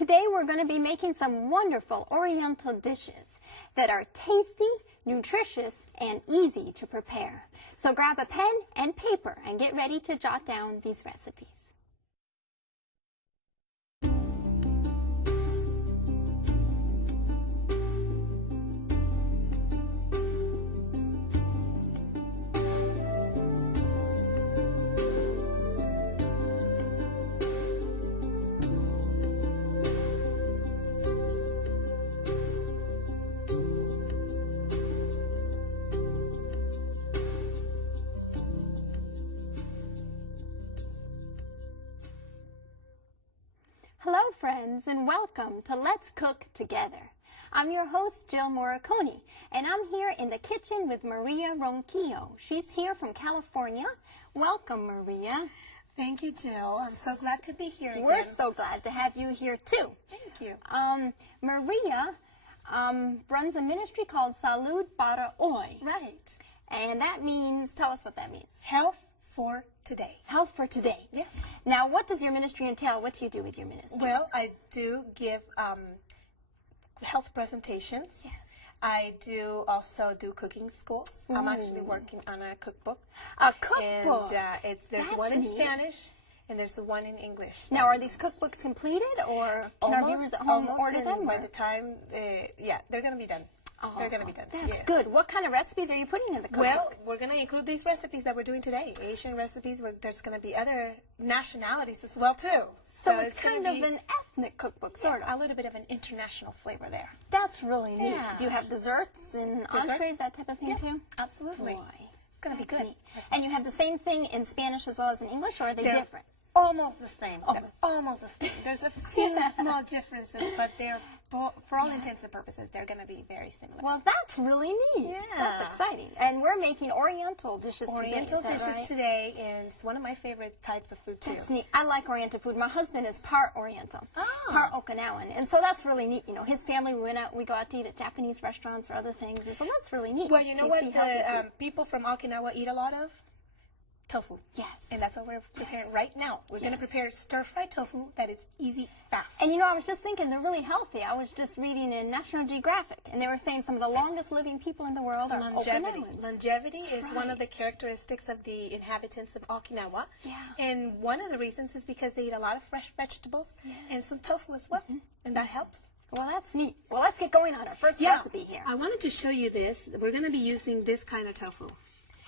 Today we're going to be making some wonderful Oriental dishes that are tasty, nutritious, and easy to prepare. So grab a pen and paper and get ready to jot down these recipes. Hello friends, and welcome to Let's Cook Together. I'm your host Jill Morricone, and I'm here in the kitchen with Maria Ronquillo. She's here from California. Welcome, Maria. Thank you, Jill. I'm so glad to be here again. We're so glad to have you here too. Thank you. Maria runs a ministry called Salud para Hoy. Right. And that means, tell us what that means. Health for today. Health for today. Yes. Now, what does your ministry entail? What do you do with your ministry? Well, I do give health presentations. Yes. I do also do cooking schools. I'm actually working on a cookbook. A cookbook? And there's That's one in neat. Spanish and there's one in English. Now, are these cookbooks completed, or can our viewers at home order them? By the time, they're going to be done. Oh, they're going to be done. That's good. What kind of recipes are you putting in the cookbook? Well, we're going to include these recipes that we're doing today. Asian recipes. There's going to be other nationalities as well, too. So it's kind of an ethnic cookbook, sort of. A little bit of an international flavor there. That's really neat. Yeah. Do you have desserts and entrees, that type of thing, too? Absolutely. Boy, It's going to be good. neat. And you have the same thing in Spanish as well as in English, or are they different? Almost the same. Almost. The same. There's a few small differences, but they're for all intents and purposes, they're going to be very similar. Well, that's really neat. Yeah. That's exciting. And we're making Oriental dishes Oriental today. Is that dishes right? today, and it's one of my favorite types of food, too. That's neat. I like Oriental food. My husband is part Oriental, part Okinawan, and so that's really neat. You know, his family, we go out to eat at Japanese restaurants or other things, and so that's really neat. Well, you know what the people from Okinawa eat a lot of? Tofu. Yes. And that's what we're preparing right now. We're going to prepare stir-fried tofu that is easy, fast. And you know, I was just thinking they're really healthy. I was just reading in National Geographic, and they were saying some of the longest living people in the world are longevity. Okinawans. Longevity is one of the characteristics of the inhabitants of Okinawa. Yeah. And one of the reasons is because they eat a lot of fresh vegetables and some tofu as well. And that helps. Well, that's neat. Well, let's get going on our first recipe here. I wanted to show you this. We're going to be using this kind of tofu.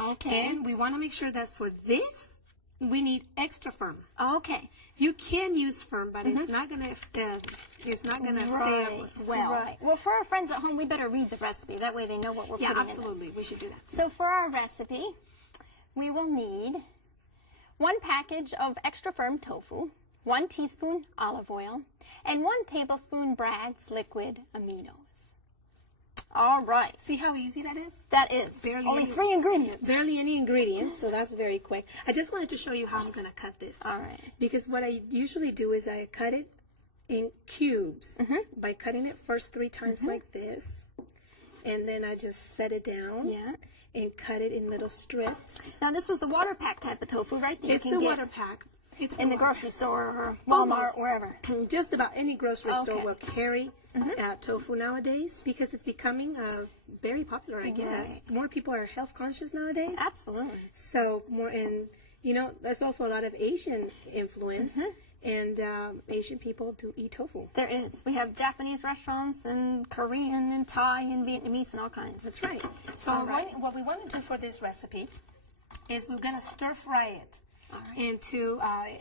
Okay. And we want to make sure that for this, we need extra firm. Okay. You can use firm, but it's not going to stay up as well. Right. Well, for our friends at home, we better read the recipe. That way they know what we're putting in this. Absolutely. We should do that. So for our recipe, we will need 1 package of extra firm tofu, 1 teaspoon olive oil, and 1 tablespoon Bragg's liquid aminos. All right. See how easy that is? That is. Only 3 ingredients. Barely any ingredients, so that's very quick. I just wanted to show you how I'm going to cut this. All right. Because what I usually do is I cut it in cubes by cutting it first 3 times like this. And then I just set it down and cut it in little strips. Now, this was the water pack type of tofu, right? That It's you can the get water pack. It's in the grocery store or Walmart, wherever. Just about any grocery store will carry tofu nowadays because it's becoming very popular, I guess. Right. More people are health conscious nowadays. Absolutely. So more, and you know, there's also a lot of Asian influence, and Asian people do eat tofu. There is. We have Japanese restaurants and Korean and Thai and Vietnamese and all kinds. That's right. So what we want to do for this recipe is we're going to stir fry it. Into,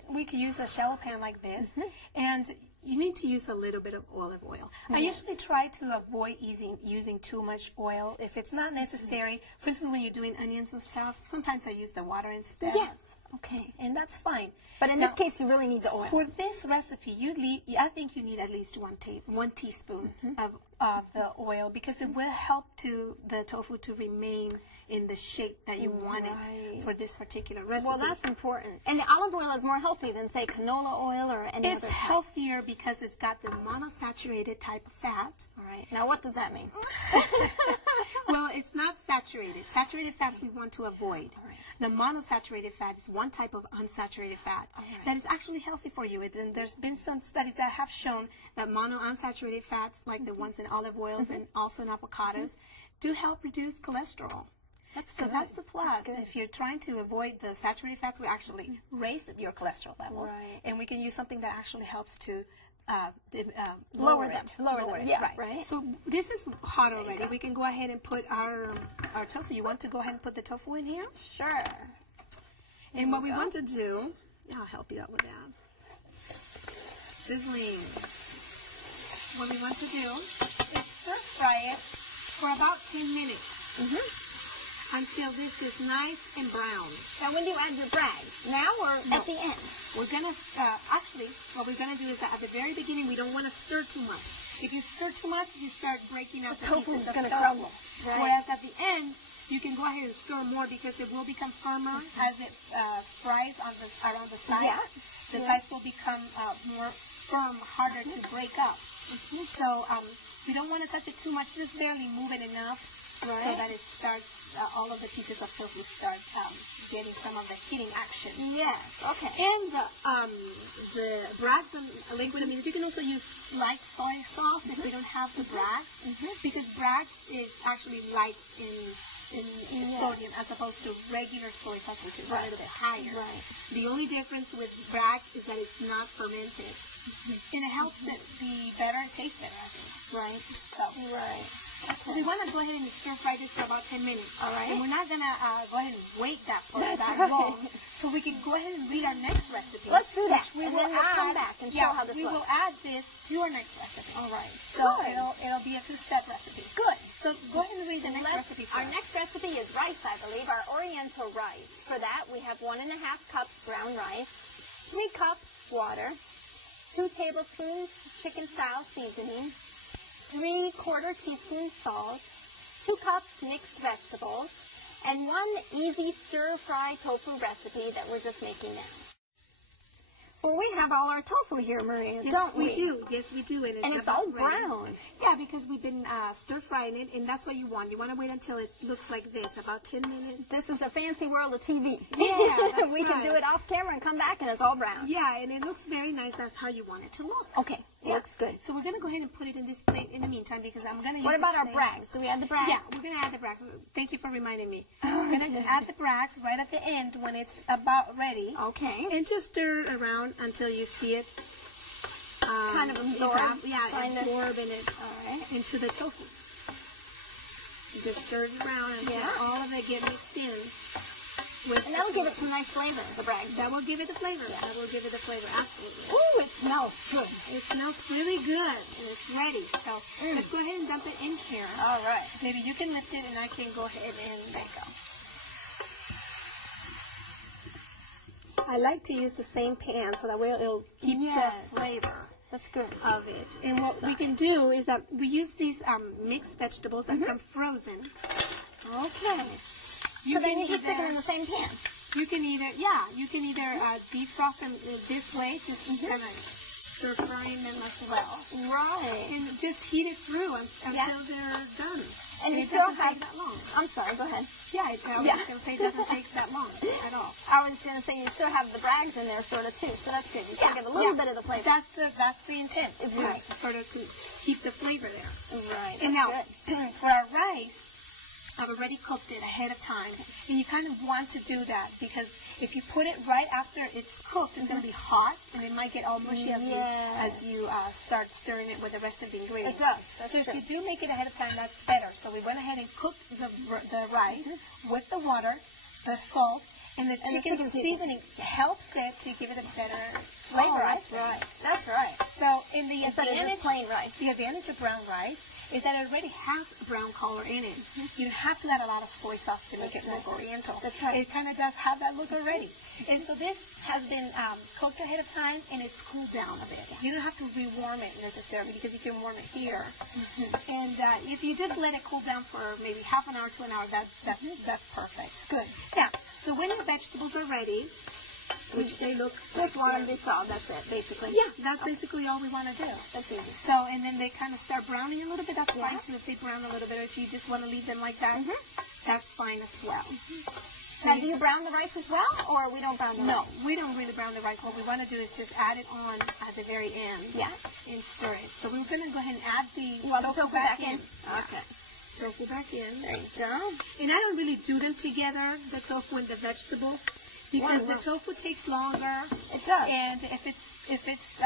we could use a shallow pan like this, and you need to use a little bit of olive oil. I usually try to avoid using too much oil if it's not necessary. For instance, when you're doing onions and stuff, sometimes I use the water instead. Yes. Okay. And that's fine. But in this case, you really need the oil. For this recipe, I think you need at least 1 teaspoon of the oil because it will help the tofu to remain in the shape that you want it for this particular recipe. Well, that's important. And the olive oil is more healthy than, say, canola oil or any other It's healthier because it's got the monosaturated type of fat. All right. Now, what does that mean? Well, it's not saturated. Saturated fats we want to avoid. All right. The monosaturated fat is one type of unsaturated fat that is actually healthy for you. And there's been some studies that have shown that monounsaturated fats, like the ones in olive oils and also in avocados, do help reduce cholesterol. So that's a plus. If you're trying to avoid the saturated fats, we actually raise your cholesterol levels. And we can use something that actually helps to lower them. Yeah, right. So this is hot already. We can go ahead and put our tofu. You want to go ahead and put the tofu in here? Sure. And what we want to do, I'll help you out with that. Sizzling. What we want to do is stir fry it for about 10 minutes. Until this is nice and brown. Now, when do you add your brags? Now or at the end? We're going to, actually, what we're going to do is that at the very beginning, we don't want to stir too much. If you stir too much, you start breaking up the tofu pieces is going to tofu. crumble. Whereas at the end, you can go ahead and stir more because it will become firmer as it fries around the sides. The sides will become more firm, harder to break up. So we don't want to touch it too much, just barely move it enough. So that it starts, all of the pieces of tofu start getting some of the heating action. Yes, okay. And the brags and liquid amines, you can also use light soy sauce if we don't have the brags, because brags is actually light in sodium as opposed to regular soy sauce, which is a little bit higher. The only difference with brags is that it's not fermented, and it helps it be better and taste better, I think. So, So we want to go ahead and stir fry this for about 10 minutes. And we're not going to go ahead and wait that for that long. So we can go ahead and read our next recipe. Let's do that. We and will then we'll come back and show how this we looks. will add this to our next recipe. So it'll be a two-step recipe. Good. So go ahead and read the next recipe first. Our next recipe is rice, I believe, our Oriental rice. For that, we have 1.5 cups brown rice, 3 cups water, 2 tablespoons chicken-style seasoning, 3/4 teaspoon salt, 2 cups mixed vegetables, and 1 easy stir-fry tofu recipe that we're just making now. Well, we have all our tofu here, Maria, don't we? Yes, we do. And it's all brown. Yeah, because we've been stir-frying it, and that's what you want. You want to wait until it looks like this, about 10 minutes. This is the fancy world of TV. Yeah, that's we can do it off camera and come back, and it's all brown. Yeah, and it looks very nice. That's how you want it to look. Okay, looks good. So we're going to go ahead and put it in this plate in the meantime, because I'm going to use What about our brags? Do we add the brags? Yeah, we're going to add the brags. Thank you for reminding me. We're going to add the brags right at the end when it's about ready. Okay. And just stir it around until you see it kind of absorb. Absorb into the tofu. You just stir it around until all of it gets mixed in. And that'll give it some nice flavor, the brags. That will give it the flavor. That will give it the flavor, absolutely. Ooh, it smells good. It smells really good, and it's ready. So let's go ahead and dump it in here. All right. Maybe you can lift it, and I can go ahead and make it. I like to use the same pan so that way it'll keep the flavor. That's good. Of it. And what we can do is that we use these mixed vegetables that come frozen. Okay. So then you just stick them in the same pan. You can either, defrost them this way, just kind of stir frying them as well. Right. And just heat it through until they're done. And it still doesn't take that long. I'm sorry, go ahead. Yeah, I was going to say it doesn't take that long at all. I was going to say you still have the brags in there sort of too, so that's good. You still get a little bit of the flavor. That's the intent. Right. Sort of keep the flavor there. Right. And now, for our rice, I've already cooked it ahead of time. And you kind of want to do that because if you put it right after it's cooked, it's going to be hot and it might get all mushy as you start stirring it with the rest of the ingredients. It does. That's so true. if you do make it ahead of time, that's better. So we went ahead and cooked the rice with the water, the salt, and the chicken seasoning helps it to give it a better flavor. That's right. That's right. So instead of just plain rice, the advantage of brown rice is that it already has a brown color in it. You don't have to add a lot of soy sauce to make it look Oriental. That's right. It kind of does have that look already. And so this has been cooked ahead of time, and it's cooled down a bit. You don't have to rewarm it necessarily because you can warm it here. And if you just let it cool down for maybe half an hour to an hour, that's perfect. It's good. Now, so when your vegetables are ready, which they look just want them to be thawed. That's it, basically. Yeah, that's basically all we want to do. That's easy. So, and then they kind of start browning a little bit. That's fine too if they brown a little bit. Or if you just want to leave them like that, that's fine as well. Now, do you brown the rice as well, or we don't brown the rice? No, we don't really brown the rice. What we want to do is just add it on at the very end. Yeah. And stir it. So we're going to go ahead and add the tofu back in. Okay. Tofu back in. There you go. And I don't really do them together, the tofu and the vegetable, because the tofu takes longer. It does. And if it's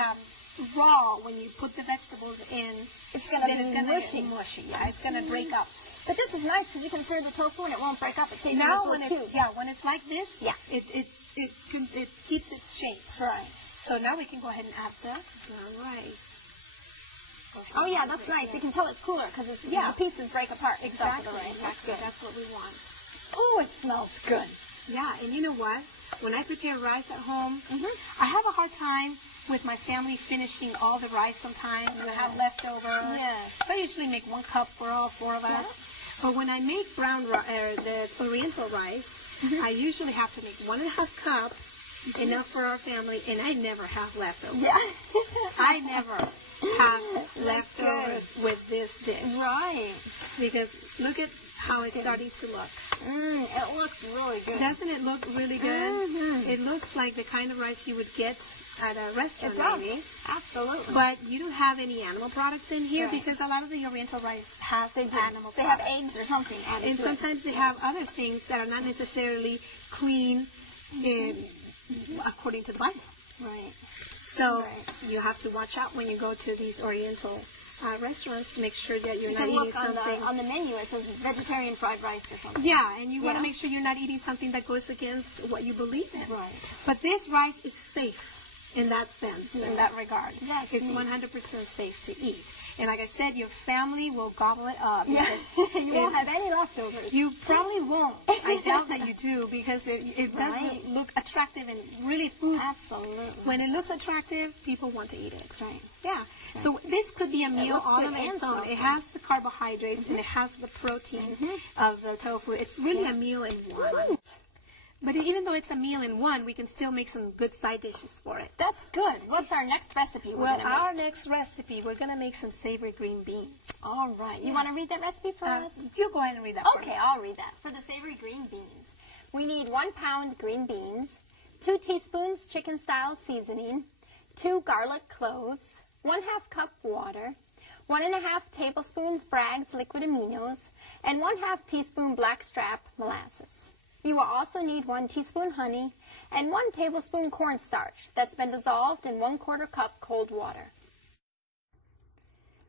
raw, when you put the vegetables in, it's going to be mushy. Yeah, it's going to break up. But this is nice because you can stir the tofu and it won't break up. It stays now in when this little it's when it's like this, yeah, it keeps its shape. Right. So now we can go ahead and add the rice. Oh yeah, that's nice. You can tell it's cooler because the pieces break apart. Exactly. That's good. That's what we want. Oh, it smells good. Yeah, and you know what? When I prepare rice at home, I have a hard time with my family finishing all the rice sometimes, and I have leftovers. Yes. So I usually make 1 cup for all 4 of us. Yeah. But when I make the Oriental rice, I usually have to make 1.5 cups, enough for our family, and I never have leftovers. Yeah. I never have leftovers with this dish. Right. Because look at how it's starting to look. It looks really good. Doesn't it look really good? It looks like the kind of rice you would get at a restaurant. It does. Maybe. Absolutely. But you don't have any animal products in here right. because a lot of the Oriental rice have animal products. They have eggs or something added and to sometimes they have other things that are not necessarily clean according to the Bible. Right. So you have to watch out when you go to these Oriental restaurants to make sure that you're not eating something. On the menu it says vegetarian fried rice or something. Yeah, and you want to make sure you're not eating something that goes against what you believe in. Right. But this rice is safe in that sense, in that regard. That's it's 100% safe to eat. And like I said, your family will gobble it up. Yeah. You won't have any leftovers. You probably won't. I doubt that you do because it does look attractive and really food. Absolutely. When it looks attractive, people want to eat it. That's right. Yeah. That's right. So this could be a meal all on its own. It It has the carbohydrates and it has the protein of the tofu. It's really a meal in one. But even though it's a meal in one, we can still make some good side dishes for it. That's good. What's our next recipe we're going to make? Our next recipe, we're going to make some savory green beans. All right. You want to read that recipe for us? You go ahead and read that for me. Okay, I'll read that. For the savory green beans, we need 1 pound green beans, 2 teaspoons chicken-style seasoning, 2 garlic cloves, 1/2 cup water, 1.5 tablespoons Bragg's liquid aminos, and 1/2 teaspoon blackstrap molasses. You will also need 1 teaspoon honey and 1 tablespoon cornstarch that's been dissolved in 1/4 cup cold water.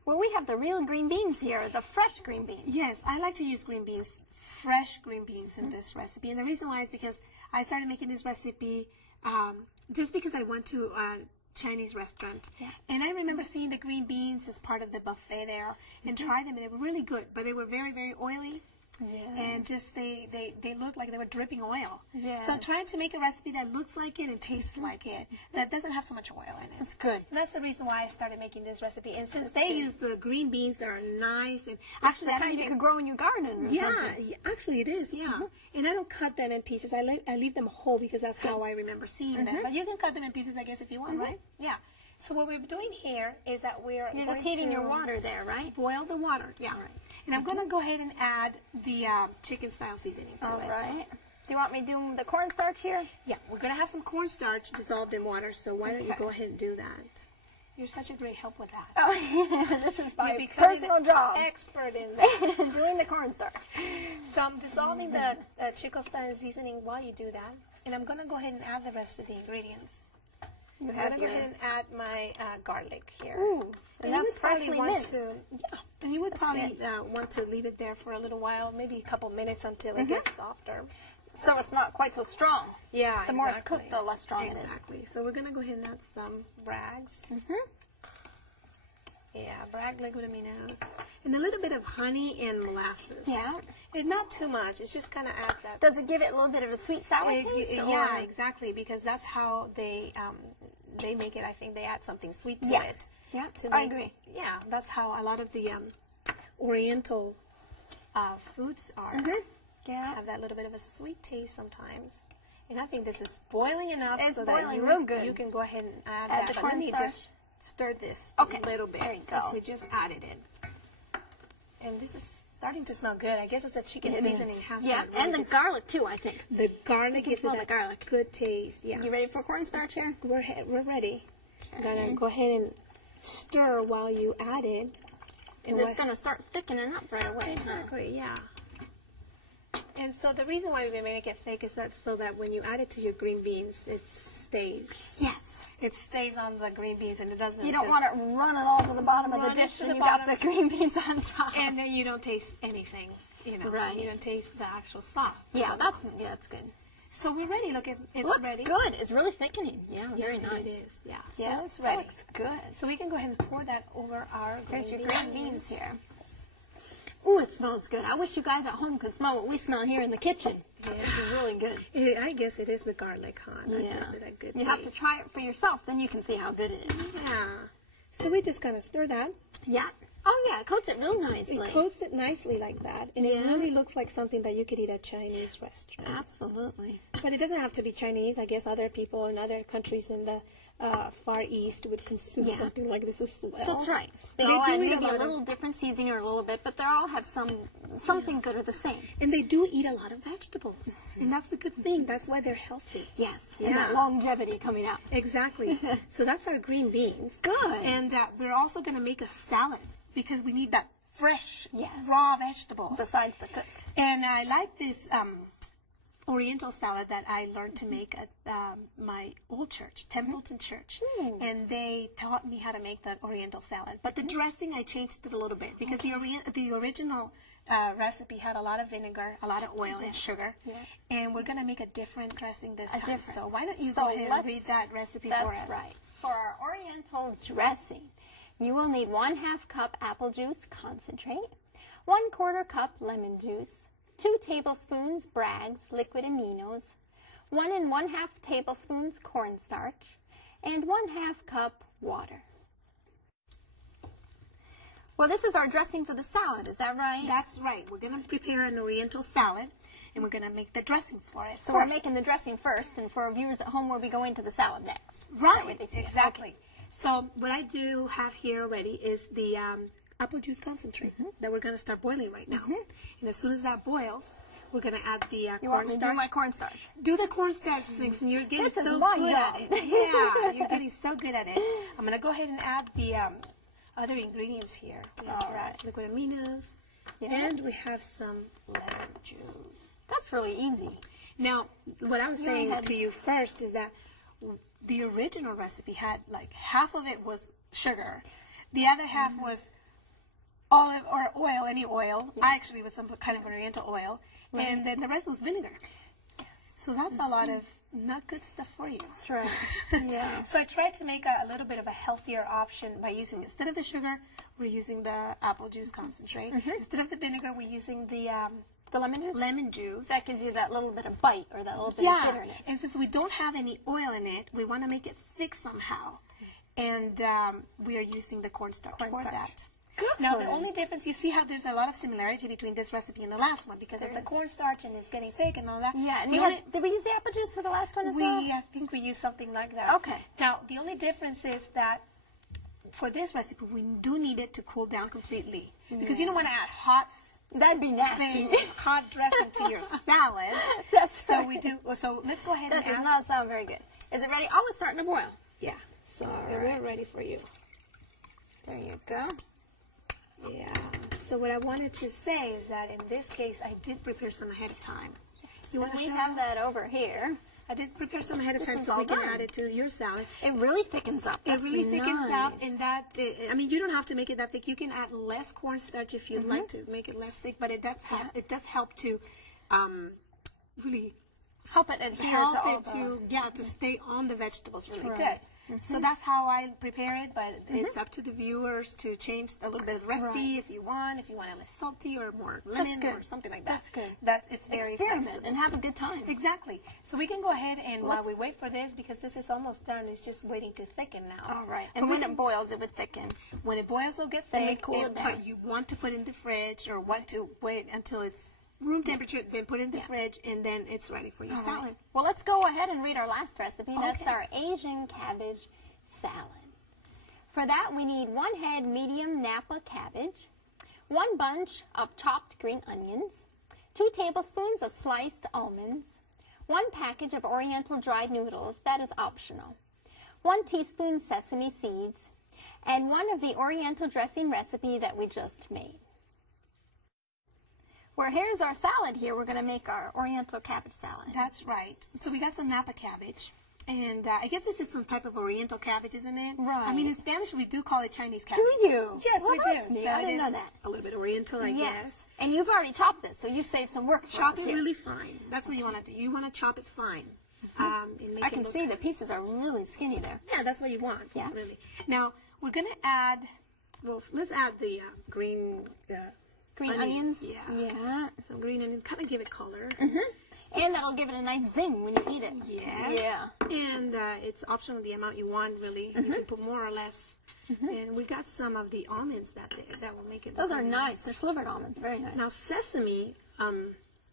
Well, we have the real green beans here, the fresh green beans. Yes, I like to use green beans, fresh green beans in this recipe. And the reason why is because I started making this recipe just because I went to a Chinese restaurant. Yeah. And I remember seeing the green beans as part of the buffet there and tried them, and they were really good, but they were very, very oily. Yeah. And just they looked like they were dripping oil. Yeah. So I'm trying to make a recipe that looks like it and tastes like it, that doesn't have so much oil in it. That's good. And that's the reason why I started making this recipe. And since they use the green beans that are nice, and actually the kind you could grow in your garden or something. Actually it is, yeah. And I don't cut them in pieces. I leave them whole because that's how I remember seeing them. But you can cut them in pieces, I guess, if you want, right? Yeah. So what we're doing here is that you're just heating your water there, right? Boil the water, yeah. Right. And I'm going to go ahead and add the chicken-style seasoning to it. All right. Do you want me to do the cornstarch here? Yeah, we're going to have some cornstarch dissolved in water, so why don't you go ahead and do that? You're such a great help with that. Oh, yeah. This is my personal job. Expert in that. Doing the cornstarch. So I'm dissolving the chicken-style seasoning while you do that. And I'm going to go ahead and add the rest of the ingredients. I'm going to go ahead and add my garlic here. Ooh, and that's freshly minced. And you would probably want to leave it there for a little while, maybe a couple minutes until it gets softer. So it's not quite so strong. Yeah, the more it's cooked, the less strong it is. Exactly. So we're going to go ahead and add some Bragg's. Yeah, Bragg liquid aminos. And a little bit of honey and molasses. Yeah. It's not too much. It's just kind of adds that. Does it give it a little bit of a sweet sour taste? Yeah, exactly. Because that's how they make it. I think they add something sweet to it. Yeah, I agree. Yeah, that's how a lot of the Oriental foods are. Yeah. Have that little bit of a sweet taste sometimes. And I think this is boiling enough so that you can go ahead and add that. The but let me just stir this a little bit because we just added it. And this is starting to smell good. I guess it's a chicken seasoning. Yeah, and the garlic too, I think. The garlic gives it the garlic. Good taste. Yeah. You ready for cornstarch here? We're ready. Okay. I'm gonna go ahead and stir while you add it. Because it's gonna start thickening up right away. Exactly. Yeah. And so the reason why we make it thick is that so that when you add it to your green beans, it stays. Yes. It stays on the green beans and it doesn't. You don't want it running all to the bottom of the dish and you got the green beans on top. And then you don't taste anything, you know. Right. You don't taste the actual sauce. Yeah, that's good. So we're ready. Look, it's Looks ready. good. It's really thickening. Yeah, very nice. It is. Yeah. Yeah, So it's ready. Looks good. So we can go ahead and pour that over our There's green your beans. green beans here. Ooh, it smells good. I wish you guys at home could smell what we smell here in the kitchen. Yeah, this is really good. I guess it is the garlic, huh? That gives it a good You taste. have to try it for yourself, then you can see how good it is. Yeah. So we just kind of stir that. Yeah. Oh, yeah, it coats it real nicely. It coats it nicely like that, and it really looks like something that you could eat at a Chinese restaurant. Absolutely. But it doesn't have to be Chinese. I guess other people in other countries in the Far East would consume something like this as well. That's right. They all have maybe a little different seasoning or a little bit, but they all have some things that are the same. And they do eat a lot of vegetables, and that's a good thing. That's why they're healthy. Yes, and that longevity coming out. Exactly. So that's our green beans. Good. And we're also going to make a salad because we need that fresh, raw vegetables. Besides the cook. And I like this Oriental salad that I learned to make at my old church, Templeton Church. And they taught me how to make the Oriental salad. But the dressing, I changed it a little bit because the original recipe had a lot of vinegar, a lot of oil, and sugar. And we're going to make a different dressing this time. So why don't you go ahead and read that recipe for us? That's right. For our Oriental dressing, you will need 1/2 cup apple juice concentrate, 1/4 cup lemon juice, 2 tablespoons Bragg's liquid aminos, 1 1/2 tablespoons cornstarch, and 1/2 cup water. Well, this is our dressing for the salad, is that right? That's right. We're going to prepare an Oriental salad, and we're going to make the dressing for it. So we're making the dressing first, and for our viewers at home, we'll be going to the salad next. Right, exactly. So what I do have here already is the apple juice concentrate that we're going to start boiling right now. And as soon as that boils, we're going to add the cornstarch. You want me to do my cornstarch? Do the cornstarch things, and you're getting so good at it. Yeah, you're getting so good at it. I'm going to go ahead and add the other ingredients here. All right. Liquid aminos, and we have some lemon juice. That's really easy. Now, what I was saying to you first is that the original recipe had like half of it was sugar, the other half was olive or oil, any oil. I actually was some kind of Oriental oil, and then the rest was vinegar. So that's a lot of not good stuff for you. That's right. Yeah. So I tried to make a little bit of a healthier option by using, instead of the sugar, we're using the apple juice concentrate. Instead of the vinegar, we're using the lemon juice? Lemon juice. That gives you that little bit of bite or that little bit of bitterness. And since we don't have any oil in it, we want to make it thick somehow. And we are using the cornstarch for that. Good. Now, the only difference, you see how there's a lot of similarity between this recipe and the last one because of the cornstarch and it's getting thick and all that. Yeah, and did we use the apple juice for the last one as well? I think we used something like that. Okay. Now, the only difference is that for this recipe, we do need it to cool down completely because you don't want to add That'd be nasty. hot dressing to your salad. So we do. So let's go ahead and That does not sound very good. Is it ready? Oh, it's starting to boil. Yeah. So we're ready for you. There you go. Yeah. So what I wanted to say is that in this case, I did prepare some ahead of time. You want to have that over here. I did prepare some ahead of time so we can add it to your salad. It really thickens up. It really thickens up, and I mean, you don't have to make it that thick. You can add less cornstarch if you'd like to make it less thick, but it does help to really help it adhere to stay on the vegetables really good. So that's how I prepare it, but it's up to the viewers to change a little bit of the recipe if you want it less salty or more lemon or something like that. That's good. It's very Experiment and have a good time. Exactly. So we can go ahead and while we wait for this, because this is almost done, it's just waiting to thicken now. All right. And when it boils, it would thicken. When it boils, it'll get thick. But you want to put it in the fridge or want to wait until it's room temperature, then put it in the fridge, and then it's ready for your salad. Well, let's go ahead and read our last recipe. That's our Asian cabbage salad. For that, we need 1 head medium Napa cabbage, 1 bunch of chopped green onions, 2 tablespoons of sliced almonds, 1 package of Oriental dried noodles, that is optional, 1 teaspoon sesame seeds, and 1 of the Oriental dressing recipe that we just made. Well, here's our salad here. We're going to make our Oriental cabbage salad. That's right. So we got some Napa cabbage. And I guess this is some type of Oriental cabbage, isn't it? Right. I mean, in Spanish, we do call it Chinese cabbage. Do you? Yes, well, we that's do. Neat. So I didn't it know is that. a little bit Oriental, I guess. And you've already chopped this, so you've saved some work for Chop us it here. really fine. That's what you want to do. You want to chop it fine. And make I can see look the pieces are really skinny there. Yeah, that's what you want. Yeah. Really. Now, we're going to add, well, let's add the green onions? Yeah. Some green onions. Kind of give it color. And that'll give it a nice zing when you eat it. Yes. Yeah. And it's optional the amount you want, really. You can put more or less. And we got some of the almonds that will make it. Those are nice. They're slivered almonds. Very nice. Now, sesame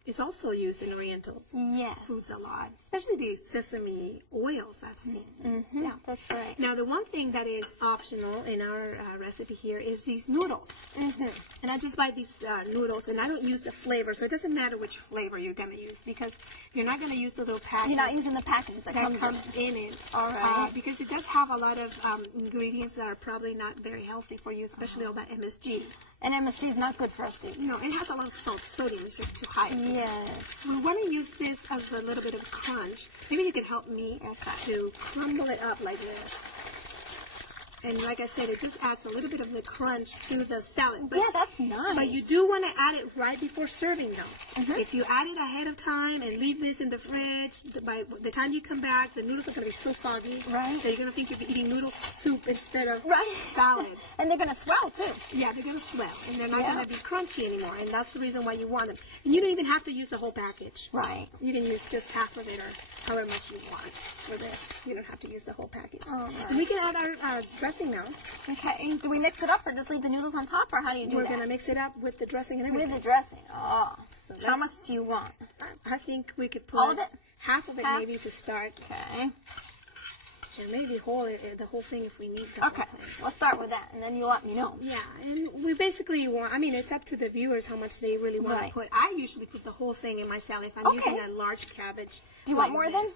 is also used in Orientals. Yes. Foods a lot, especially the sesame oils I've seen. Yeah. That's right. Now, the one thing that is optional in our recipe here is these noodles. And I just buy these noodles, and I don't use the flavor, so it doesn't matter which flavor you're going to use, because you're not going to use the little package. You're not using the package that comes in it. All right. Because it does have a lot of ingredients that are probably not very healthy for you, especially all that MSG. And MSG is not good for us to eat. No, it has a lot of sodium. It's just too high. Yes. We want to use this as a little bit of a crunch. Maybe you can help me to crumble it up like this. And like I said, it just adds a little bit of the crunch to the salad. But, yeah, that's nice. But you do want to add it right before serving, though. If you add it ahead of time and leave this in the fridge, by the time you come back, the noodles are going to be so soggy that you're going to think you're eating noodle soup instead of salad. And they're going to swell, too. Yeah, they're going to swell. And they're not going to be crunchy anymore. And that's the reason why you want them. And you don't even have to use the whole package. Right. You can use just half of it or however much you want for this. You don't have to use the whole package. And we can add our dressing now. Okay. Do we mix it up or just leave the noodles on top, or how do you do We're that? going to mix it up with the dressing and everything. With the dressing. Oh. So how much do you want? I think we could put all of it? Half of it maybe to start. Okay. And maybe the whole thing if we need the whole thing. Let's start with that, and then you let me know. Yeah, and we basically want, I mean, it's up to the viewers how much they really want to put. I usually put the whole thing in my salad if I'm using a large cabbage. Do you want more then?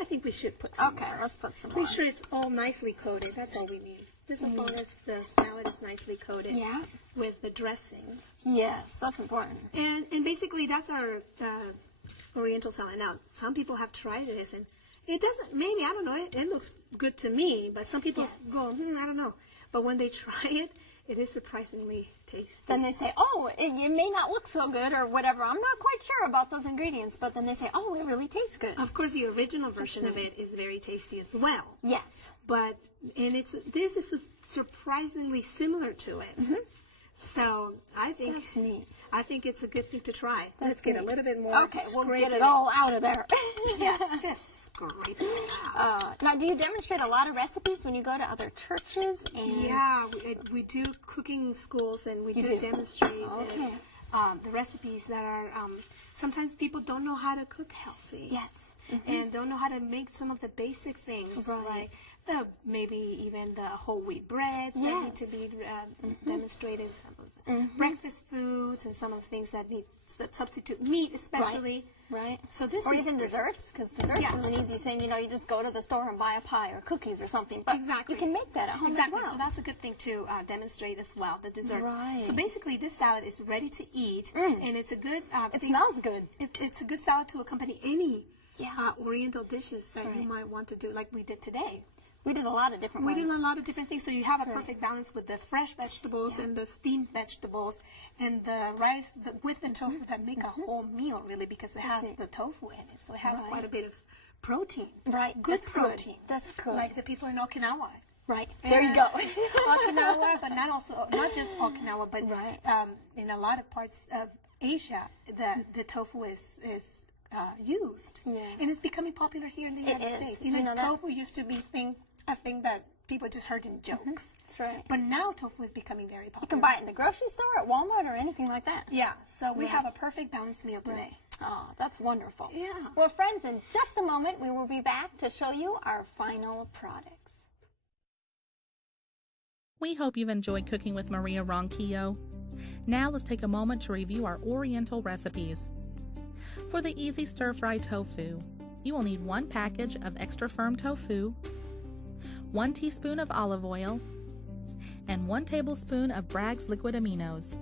I think we should put some more. Okay, let's put some more. Make sure it's all nicely coated. That's all we need. Just as long as the salad is nicely coated with the dressing. Yes, that's important. And basically that's our Oriental salad. Now, some people have tried this, and it doesn't, maybe, I don't know, it looks good to me, but some people go, I don't know. But when they try it, it is surprisingly tasty. Then they say, oh, it may not look so good or whatever. I'm not quite sure about those ingredients, but then they say, oh, it really tastes good. Of course, the original version of it is very tasty as well. Yes. But, and this is surprisingly similar to it. So I think that's neat. I think it's a good thing to try. Let's get a little bit more. Okay, we'll get it all out of there. Yeah, just scrape it out. Now, do you demonstrate a lot of recipes when you go to other churches? And yeah, we do cooking schools, and we do demonstrate the recipes that are. Sometimes people don't know how to cook healthy. Yes. And don't know how to make some of the basic things like maybe even the whole wheat breads that need to be demonstrated, some of the breakfast foods, and some of the things that substitute meat, especially. Right. So this or even desserts, because desserts is an easy thing. You know, you just go to the store and buy a pie or cookies or something. But you can make that at home as well. So that's a good thing to demonstrate as well, the desserts. Right. So basically, this salad is ready to eat, and it's a good. It smells good. It's a good salad to accompany any Oriental dishes that you might want to do, like we did today. We did a lot of different ways. We did a lot of different things, so you have a perfect balance with the fresh vegetables and the steamed vegetables and the rice with the tofu that make a whole meal, really, because it has the tofu in it. So it has quite a bit of protein. Right. Good protein. That's good. Like the people in Okinawa. Right. There you go. Okinawa, but not just Okinawa, but in a lot of parts of Asia, the tofu is used. Yes. And it's becoming popular here in the United States. You know, tofu used to be a thing that people just heard in jokes. That's right. But now tofu is becoming very popular. You can buy it in the grocery store, at Walmart, or anything like that. Yeah. So we have a perfect balanced meal today. Oh, that's wonderful. Yeah. Well, friends, in just a moment, we will be back to show you our final products. We hope you've enjoyed cooking with Maria Ronquillo. Now let's take a moment to review our Oriental recipes. For the easy stir-fry tofu, you will need 1 package of extra firm tofu, 1 teaspoon of olive oil, and 1 tablespoon of Bragg's liquid aminos.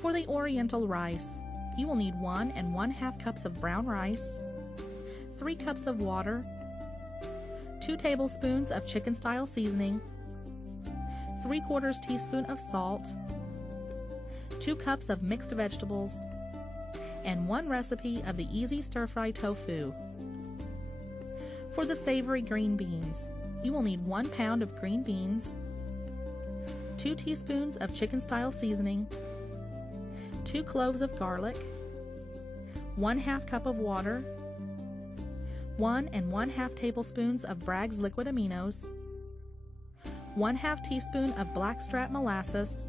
For the Oriental rice, you will need 1 1/2 cups of brown rice, 3 cups of water, 2 tablespoons of chicken-style seasoning, 3/4 teaspoon of salt, 2 cups of mixed vegetables, and 1 recipe of the easy stir-fry tofu. For the savory green beans, you will need 1 pound of green beans, 2 teaspoons of chicken-style seasoning, 2 cloves of garlic, 1/2 cup of water, 1 1/2 tablespoons of Bragg's liquid aminos, 1/2 teaspoon of blackstrap molasses,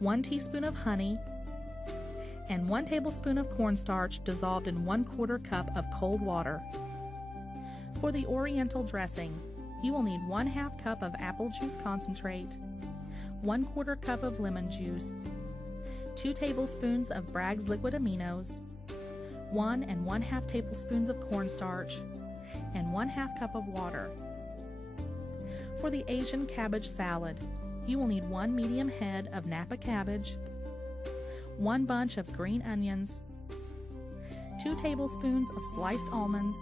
1 teaspoon of honey, and 1 tablespoon of cornstarch dissolved in 1/4 cup of cold water. For the Oriental dressing, you will need 1/2 cup of apple juice concentrate, 1/4 cup of lemon juice, 2 tablespoons of Bragg's liquid aminos, 1 1/2 tablespoons of cornstarch, and 1/2 cup of water. For the Asian cabbage salad, you will need 1 medium head of Napa cabbage, 1 bunch of green onions, 2 tablespoons of sliced almonds,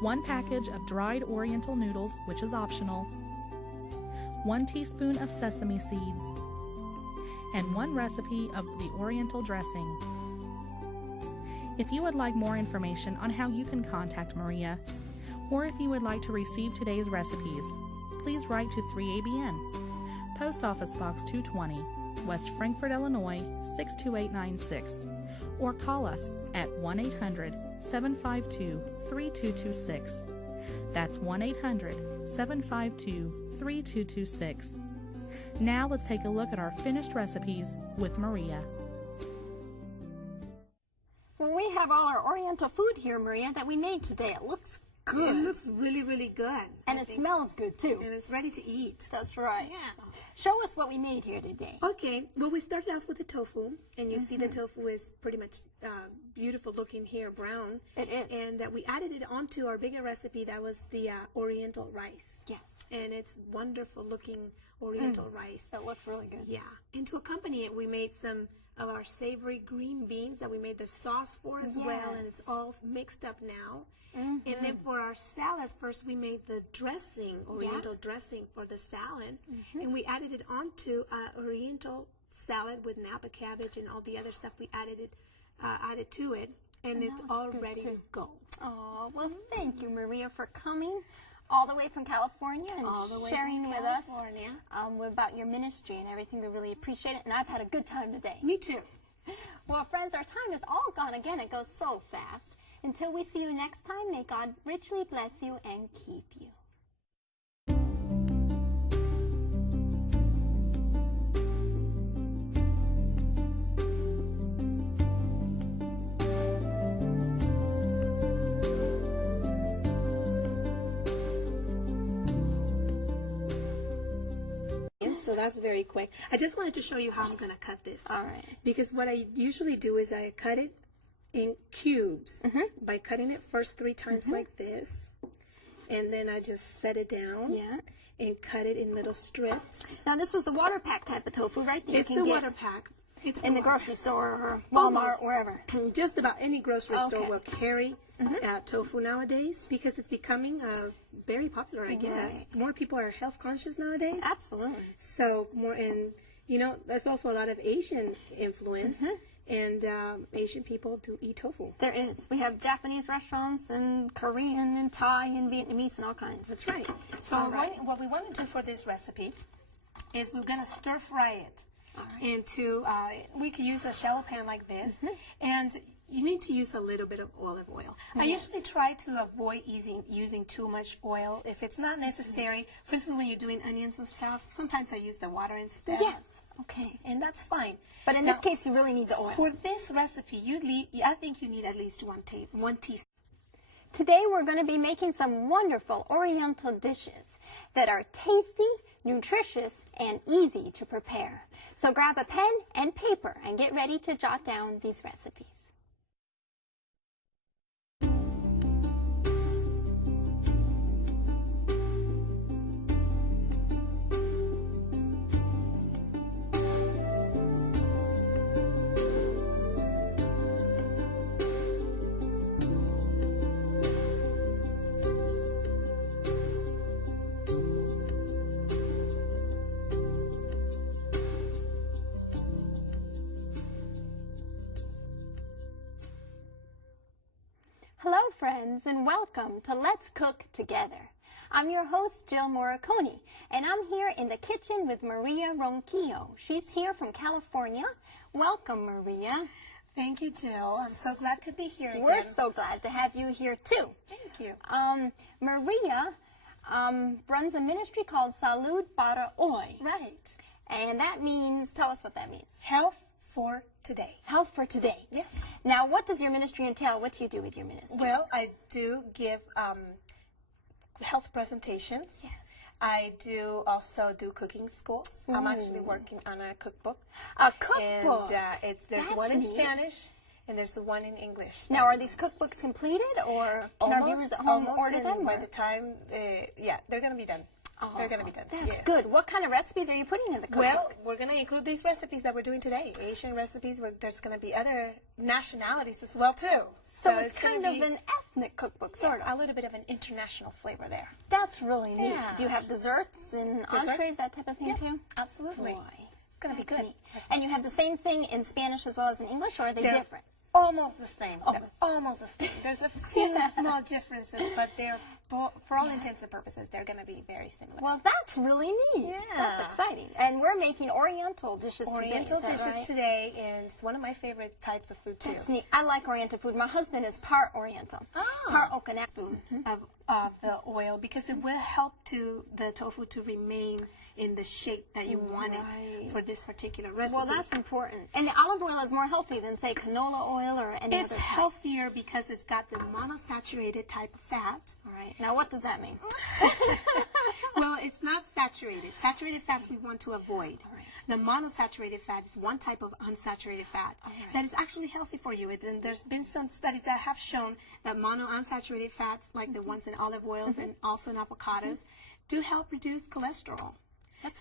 1 package of dried Oriental noodles, which is optional, 1 teaspoon of sesame seeds, and 1 recipe of the Oriental dressing. If you would like more information on how you can contact Maria, or if you would like to receive today's recipes, please write to 3ABN, Post Office Box 220, West Frankfort, Illinois 62896, or call us at 1-800-752-3226. That's 1-800-752-3226. Now let's take a look at our finished recipes with Maria. Well, we have all our Oriental food here, Maria, that we made today. It looks good. It looks really, really good. And it smells good, too. And it's ready to eat. That's right. Yeah. Show us what we made here today. Okay, well, we started off with the tofu, and you see the tofu is pretty much beautiful looking here, brown. It is. And we added it onto our bigger recipe that was the Oriental rice. Yes. And it's wonderful looking Oriental rice. That looks really good. Yeah. And to accompany it, we made some of our savory green beans that we made the sauce for as well, and it's all mixed up now. And then for our salad, first we made the dressing, Oriental dressing for the salad, and we added it onto Oriental salad with Napa cabbage and all the other stuff we added to it, and it's all ready to go. Oh, well, thank you, Maria, for coming all the way from California and sharing with us about your ministry and everything. We really appreciate it, and I've had a good time today. Me too. Well, friends, our time is all gone again. It goes so fast. Until we see you next time, may God richly bless you and keep you. So that's very quick. I just wanted to show you how I'm going to cut this. All right. Because what I usually do is I cut it in cubes by cutting it first 3 times like this, and then I just set it down and cut it in little strips. Now this was the water pack type of tofu, right? That It's you can the get water pack. It's in the grocery store or Walmart, wherever. Just about any grocery store will carry tofu nowadays because it's becoming very popular, I guess. More people are health conscious nowadays. Absolutely. So more, and you know, there's also a lot of Asian influence. And Asian people do eat tofu. There is. We have Japanese restaurants and Korean and Thai and Vietnamese and all kinds. That's right. So what we want to do for this recipe is we're going to stir fry it into, we could use a shallow pan like this. And you need to use a little bit of olive oil. I usually try to avoid using too much oil if it's not necessary. For instance, when you're doing onions and stuff, sometimes I use the water instead. Yes. Okay. And that's fine. But in this case, you really need the oil. For this recipe, I think you need at least one teaspoon. Today, we're going to be making some wonderful Oriental dishes that are tasty, nutritious, and easy to prepare. So grab a pen and paper and get ready to jot down these recipes. Hello friends, and welcome to Let's Cook Together. I'm your host Jill Morricone, and I'm here in the kitchen with Maria Ronquillo. She's here from California. Welcome, Maria. Thank you, Jill. I'm so glad to be here again. We're so glad to have you here too. Thank you. Maria runs a ministry called Salud para Hoy. Right. And that means, tell us what that means. Health for today. Health for today. Yes. Now, what does your ministry entail? What do you do with your ministry? Well, I do give health presentations. Yes. I do also do cooking schools. I'm actually working on a cookbook. A cookbook? And there's That's one in neat. Spanish and there's one in English. Now, are these cookbooks completed, or can our viewers at home order them? By the time, they're going to be done. They're going to be done. That's good. What kind of recipes are you putting in the cookbook? Well, we're going to include these recipes that we're doing today. Asian recipes. There's going to be other nationalities as well, too. So it's kind of an ethnic cookbook, sort of. A little bit of an international flavor there. That's really neat. Yeah. Do you have desserts and entrees, that type of thing, too? Absolutely. Boy, It's going to be good. neat. And you have the same thing in Spanish as well as in English, or are they They're different? Almost the same. Almost the same. There's a few small differences, but they're for all intents and purposes, they're going to be very similar. Well, that's really neat. Yeah. That's exciting. And we're making Oriental dishes Oriental today. Is that dishes right? today, and it's one of my favorite types of food too. That's neat. I like Oriental food. My husband is part Oriental, part Okinawa. Spoon of the oil, because it will help the tofu to remain in the shape that you want it for this particular recipe. Well, that's important. And the olive oil is more healthy than, say, canola oil or any other It's type. healthier because it's got the monosaturated type of fat. All right. Now, what does that mean? Well, it's not saturated. Saturated fats we want to avoid. All right. The monosaturated fat is one type of unsaturated fat that is actually healthy for you. And there's been some studies that have shown that monounsaturated fats, like the ones in olive oils and also in avocados, do help reduce cholesterol.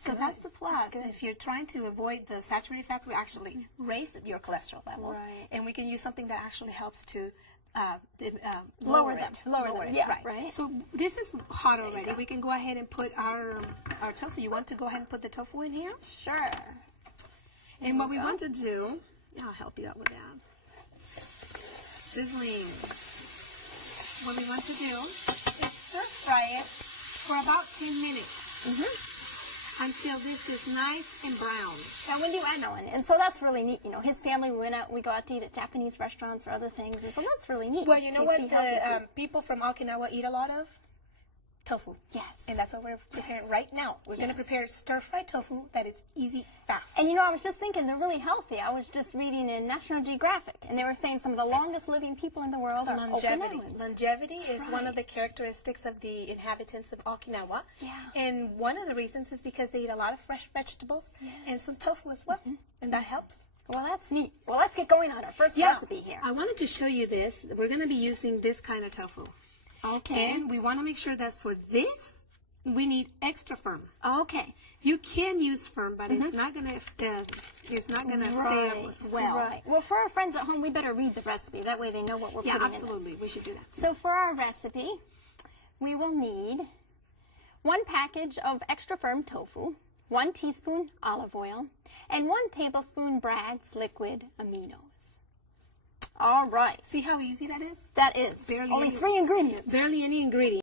So that's a plus. If you're trying to avoid the saturated fats, we actually raise your cholesterol levels. Right. And we can use something that actually helps to Lower it. them. Lower them. Yeah, right. So this is hot already. We can go ahead and put our tofu. You want to go ahead and put the tofu in here? Sure. And what we want to do, I'll help you out with that. Sizzling. What we want to do is stir fry it for about 10 minutes. Until this is nice and brown. Now, when do you add that one? And so that's really neat. You know, his family, we go out to eat at Japanese restaurants or other things, and so that's really neat. Well, you know what the people from Okinawa eat a lot of? Tofu. Yes. And that's what we're preparing right now. We're going to prepare stir-fried tofu that is easy, fast. And you know, I was just thinking they're really healthy. I was just reading in National Geographic, and they were saying some of the longest living people in the world are longevity. Okinawans. Longevity is one of the characteristics of the inhabitants of Okinawa. Yeah. And one of the reasons is because they eat a lot of fresh vegetables and some tofu as well. And that helps. Well, that's neat. Well, let's get going on our first recipe here. I wanted to show you this. We're going to be using this kind of tofu. Okay. And we want to make sure that for this, we need extra firm. Okay. You can use firm, but it's not going to stay up as well. Right. Well, for our friends at home, we better read the recipe. That way they know what we're putting in this. Yeah, absolutely. We should do that. So for our recipe, we will need 1 package of extra firm tofu, 1 teaspoon olive oil, and 1 tablespoon Bragg's liquid aminos. All right. See how easy that is? That is. Barely only any- 3 ingredients. Barely any ingredients.